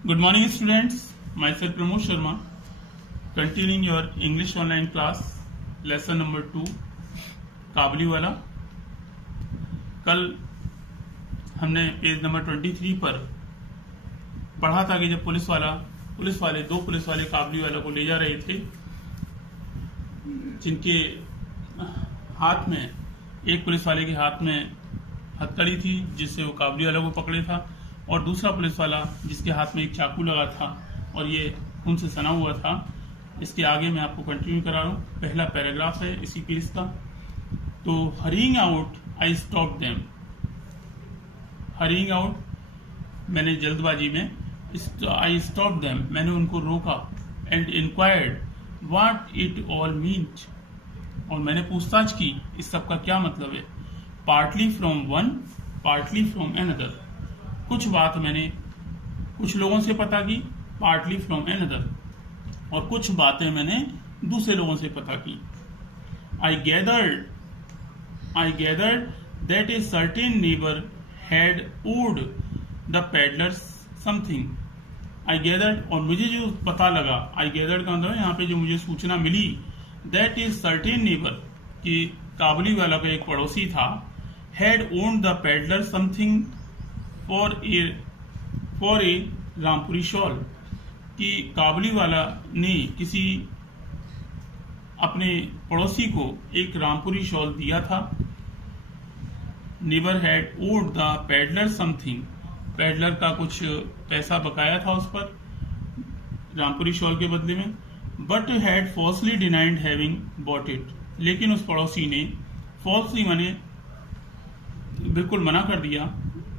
Good morning, students. Myself Pramod Sharma, continuing your English online class, lesson number 2, काबली वाला। कल हमने page number 23 पर पढ़ा था कि जब दो पुलिस वाले काबली वाला को ले जा रहे थे, जिनके हाथ में, एक पुलिस वाले के हाथ में हथकड़ी थी जिससे वो काबली वाला को पकड़े था, और दूसरा पुलिस वाला जिसके हाथ में एक चाकू लगा था और ये खून से सना हुआ था। इसके आगे मैं आपको कंटिन्यू करा रहा हूँ। पहला पैराग्राफ है इसी पेज का। तो hurrying out I stop them. Hurrying out मैंने जल्दबाजी में, आई स्टॉप देम मैंने उनको रोका, and inquired what it all means, और मैंने पूछताछ की इस सब का क्या मतलब है। Partly from one, partly from another, कुछ बात मैंने कुछ लोगों से पता की, पार्टली फ्रॉम अनदर, और कुछ बातें मैंने दूसरे लोगों से पता की। I gathered that a certain neighbour had owed the peddlers something. I gathered, और मुझे जो पता लगा, आई गैदर्ड का मतलब यहाँ पे जो मुझे सूचना मिली, दैट इज सर्टेन नेबर, कि काबुली वाला का एक पड़ोसी था, had owned the peddler something for a Rampuri shawl, कि काबुली वाला ने किसी अपने पड़ोसी को एक रामपुरी शॉल दिया था। Neighbour had owed the peddler something, peddler का कुछ पैसा बकाया था उस पर रामपुरी शॉल के बदले में। But had falsely denied having bought it, लेकिन उस पड़ोसी ने फॉल्सली माने बिल्कुल मना कर दिया,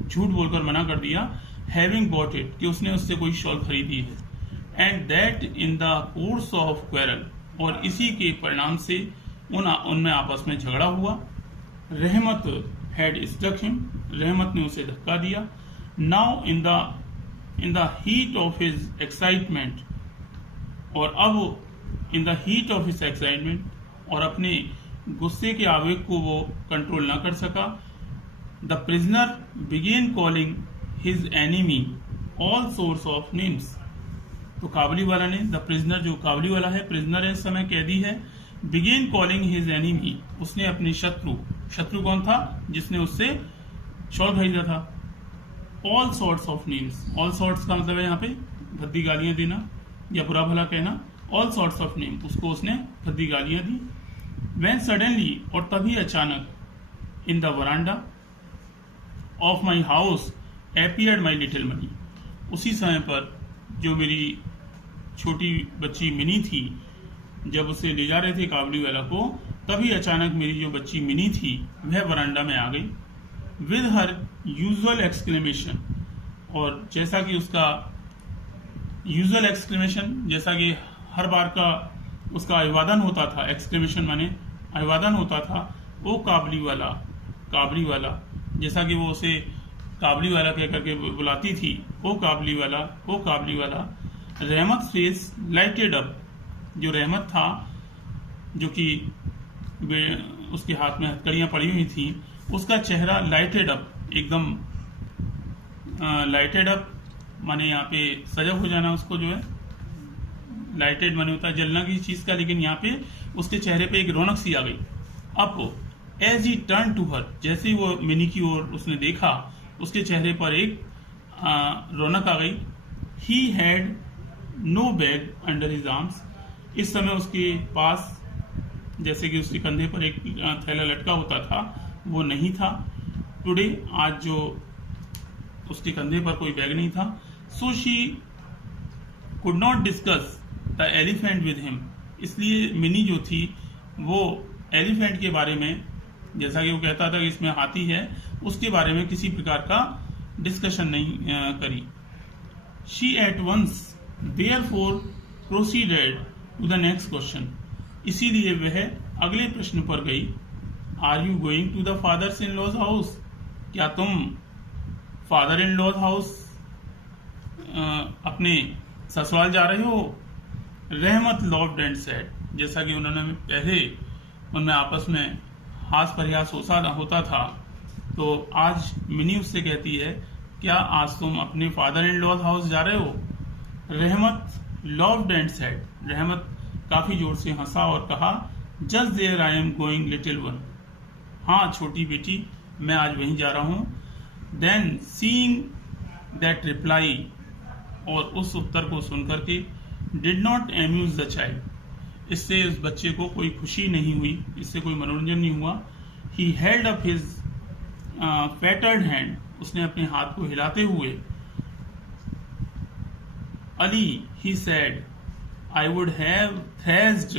झूठ बोलकर मना कर दिया, हैविंग बॉट इट, कि उसने उससे कोई शॉल खरीदी है। And that in the course of quarrel, और इसी के परिणाम से उनमें आपस में झगड़ा हुआ। रहमत हैड स्ट्रक हिम, रहमत ने उसे धक्का दिया। Now in the heat of his excitement, और अब in the heat of his excitement, और अपने गुस्से के आवेग को वो कंट्रोल ना कर सका। The prisoner began calling his enemy all sorts of names, तो काबुली वाला ने, द प्रिजनर जो काबुली वाला है, प्रिजनर है इस समय, कैदी है, बिगेन कॉलिंग हिज एनिमी, उसने अपने शत्रु कौन था जिसने उससे शॉल खरीदा था, all sorts of names. All sorts का मतलब है यहाँ पे भद्दी गालियां देना या बुरा भला कहना। ऑल सॉर्ट्स ऑफ नेम, उसको उसने भद्दी गालियां दी। व्हेन सडनली, और तभी अचानक, in the veranda of my house appeared my little money, उसी समय पर जो मेरी छोटी बच्ची मिनी थी, जब उसे ले जा रहे थे काबुली वाला को, तभी अचानक मेरी जो बच्ची मिनी थी वह वरांडा में आ गई। विद हर यूजुअल एक्सक्लेमेशन, और जैसा कि उसका यूजुअल एक्सक्लेमेशन, जैसा कि हर बार का उसका अभिवादन होता था, एक्सक्लेमेशन माने अभिवादन होता था, ओ काबुली वाला, जैसा कि वो उसे काबुली वाला कह करके बुलाती थी, ओ काबुली वाला। रहमत फेस लाइटेड अप, जो रहमत था, जो कि उसके हाथ में हथकड़ियां पड़ी हुई थी, उसका चेहरा लाइटेड अप, एकदम लाइटेड अप माने यहाँ पे सजग हो जाना, उसको जो है लाइटेड माने होता है जलना किसी चीज का, लेकिन यहाँ पे उसके चेहरे पे एक रौनक सी आ गई। अब as he turn to her, जैसे ही वो मिनी की ओर उसने देखा, उसके चेहरे पर एक रौनक आ गई। He had no bag under his arms, इस समय उसके पास, जैसे कि उसके कंधे पर एक थैला लटका होता था, वो नहीं था। टुडे, आज जो उसके कंधे पर कोई बैग नहीं था। So she could not discuss the elephant with him, इसलिए मिनी जो थी वो एलिफेंट के बारे में, जैसा कि वो कहता था कि इसमें हाथी है, उसके बारे में किसी प्रकार का डिस्कशन नहीं करी। She at once therefore proceeded to the next question, इसीलिए वह अगले प्रश्न पर गई। Are you going to the father's in law's house, क्या तुम फादर इन लॉज हाउस अपने ससुराल जा रहे हो। रहमत लॉफ्ड एंड सेड, जैसा कि उन्होंने पहले उनमें आपस में हास परिहास होता था, तो आज मिनी उससे कहती है क्या आज तुम अपने फादर इन लॉ हाउस जा रहे हो? रहमत लव्ड एंड सेड, रहमत काफी जोर से हंसा और कहा, just there I am going little one, हाँ छोटी बेटी, मैं आज वहीं जा रहा हूं। देन सीइंग दैट रिप्लाई, और उस उत्तर को सुनकर के, did not amuse the child, इससे उस बच्चे को कोई खुशी नहीं हुई, इससे कोई मनोरंजन नहीं हुआ। He held up his fettered hand, उसने अपने हाथ को हिलाते हुए, Ali, he said, I would have thrashed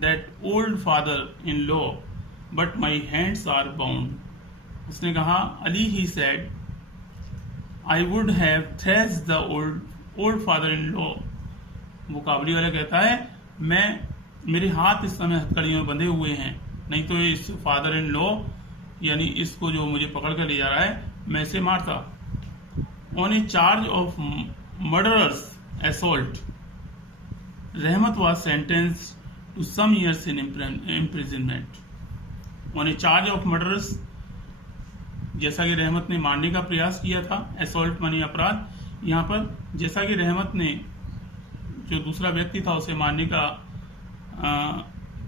that old father in law but my hands are bound, उसने कहा, Ali, he said, I would have thrashed the old father in law, वो काबली वाला कहता है, मेरे हाथ इस समय हथकड़ियों में बंधे हुए हैं, नहीं तो इस फादर इन लॉ यानी इसको जो मुझे पकड़ कर ले जा रहा है, मैं इसे मारता। On a charge of murderers assault, Rahmat was sentenced to some years in imprisonment. On a charge of murderers, जैसा कि रहमत ने मारने का प्रयास किया था, असॉल्ट मानी अपराध। यहाँ पर जैसा कि रहमत ने जो दूसरा व्यक्ति था उसे मारने का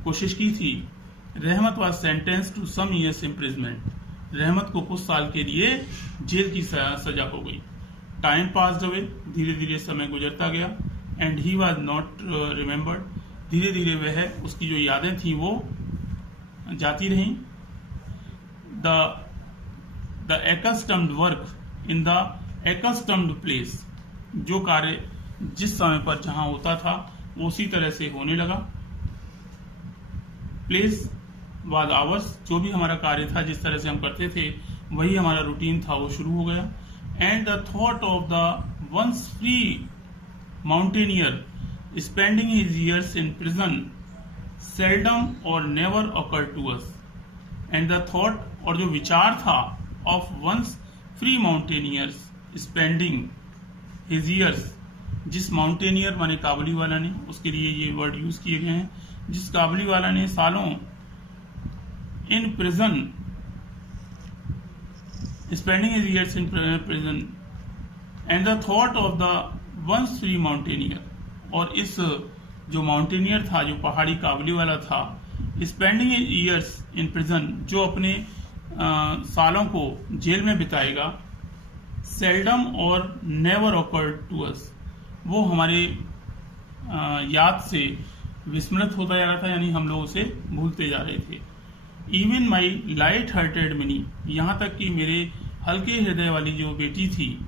कोशिश की थी, Rahamat was sentenced to some years imprisonment, Rahamat को कुछ साल के लिए जेल की सजा हो गई। टाइम पास्ड अवे, धीरे धीरे समय गुजरता गया, and he was not remembered, धीरे धीरे वह उसकी जो यादें थी वो जाती रहीं। The accustomed work in the accustomed place, जो कार्य जिस समय पर जहां होता था वो उसी तरह से होने लगा। प्लेस वाज आवर्स, जो भी हमारा कार्य था, जिस तरह से हम करते थे वही हमारा रूटीन था, वो शुरू हो गया। And the thought of the once free mountaineer spending his years in prison seldom or never occur to us, and the thought, और जो विचार था, of once free mountaineers spending his years, जिस माउंटेनियर माने काबुली वाला ने, उसके लिए ये वर्ड यूज किए गए हैं, जिस काबुली वाला ने सालों in prison spending his years in prison, and the thought of the once free mountaineer, और इस जो माउंटेनियर था, जो पहाड़ी काबुली वाला था, spending his years in prison, जो अपने सालों को जेल में बिताएगा, seldom or never awkward to us, वो हमारे याद से विस्मृत होता जा रहा था, यानी हम लोग उसे भूलते जा रहे थे। Even my light hearted mini, यहाँ तक कि मेरे हल्के हृदय वाली जो बेटी थी,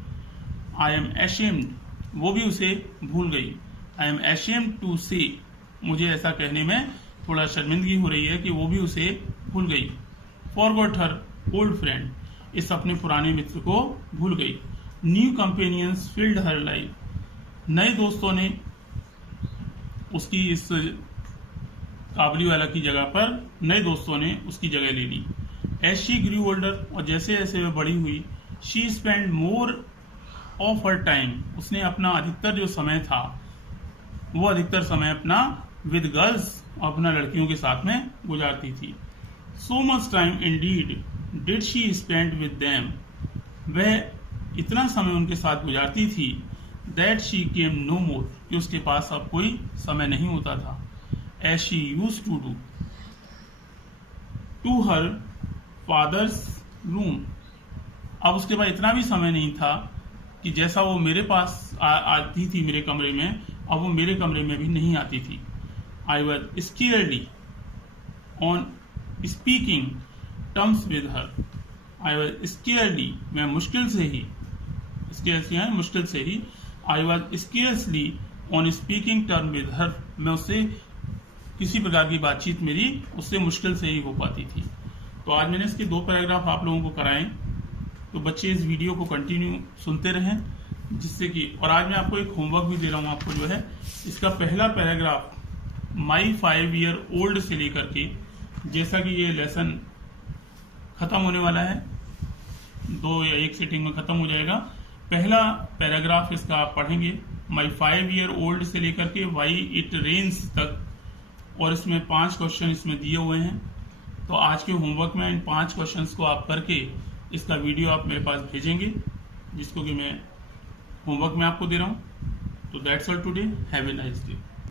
आई एम एशेम्ड, वो भी उसे भूल गई। आई एम एशेम्ड टू से, मुझे ऐसा कहने में थोड़ा शर्मिंदगी हो रही है कि वो भी उसे भूल गई। फॉरगॉट हर ओल्ड फ्रेंड, इस अपने पुराने मित्र को भूल गई। न्यू कंपेनियंस फिल्ड हर लाइफ, नए दोस्तों ने उसकी, इस काबली वाला की जगह पर नए दोस्तों ने उसकी जगह ले ली। एज शी ग्रू ओल्डर, और जैसे जैसे वह बड़ी हुई, she spend more of her time, उसने अपना अधिकतर जो समय था वो अधिकतर समय अपना विद गर्ल्स, अपना लड़कियों के साथ में गुजारती थी। So much time indeed did she spend with them, वह इतना समय उनके साथ गुजारती थी, that she came no more, कि उसके पास अब कोई समय नहीं होता था। As she used to do to her father's room, अब उसके पास इतना भी समय नहीं था कि जैसा वो मेरे पास आती थी मेरे कमरे में, अब वो मेरे कमरे में भी नहीं आती थी। I was scarcely on speaking terms with her, I was scarcely, मैं मुश्किल से ही, मुश्किल से ही, I was scarcely on speaking term with her, मैं उससे किसी प्रकार की बातचीत मेरी उससे मुश्किल से ही हो पाती थी। तो आज मैंने इसके 2 पैराग्राफ आप लोगों को कराए, तो बच्चे इस वीडियो को कंटिन्यू सुनते रहें, जिससे कि, और आज मैं आपको एक होमवर्क भी दे रहा हूँ आपको, जो है इसका पहला पैराग्राफ माई 5 ईयर ओल्ड से लेकर के, जैसा कि ये लेसन खत्म होने वाला है, 2 या 1 सीटिंग में खत्म हो जाएगा, पहला पैराग्राफ इसका आप पढ़ेंगे माई 5 ईयर ओल्ड से लेकर के वाई इट रेन्स तक, और इसमें 5 क्वेश्चन इसमें दिए हुए हैं। तो आज के होमवर्क में इन 5 क्वेश्चंस को आप करके इसका वीडियो आप मेरे पास भेजेंगे, जिसको कि मैं होमवर्क में आपको दे रहा हूँ। तो that's all today, have a nice day.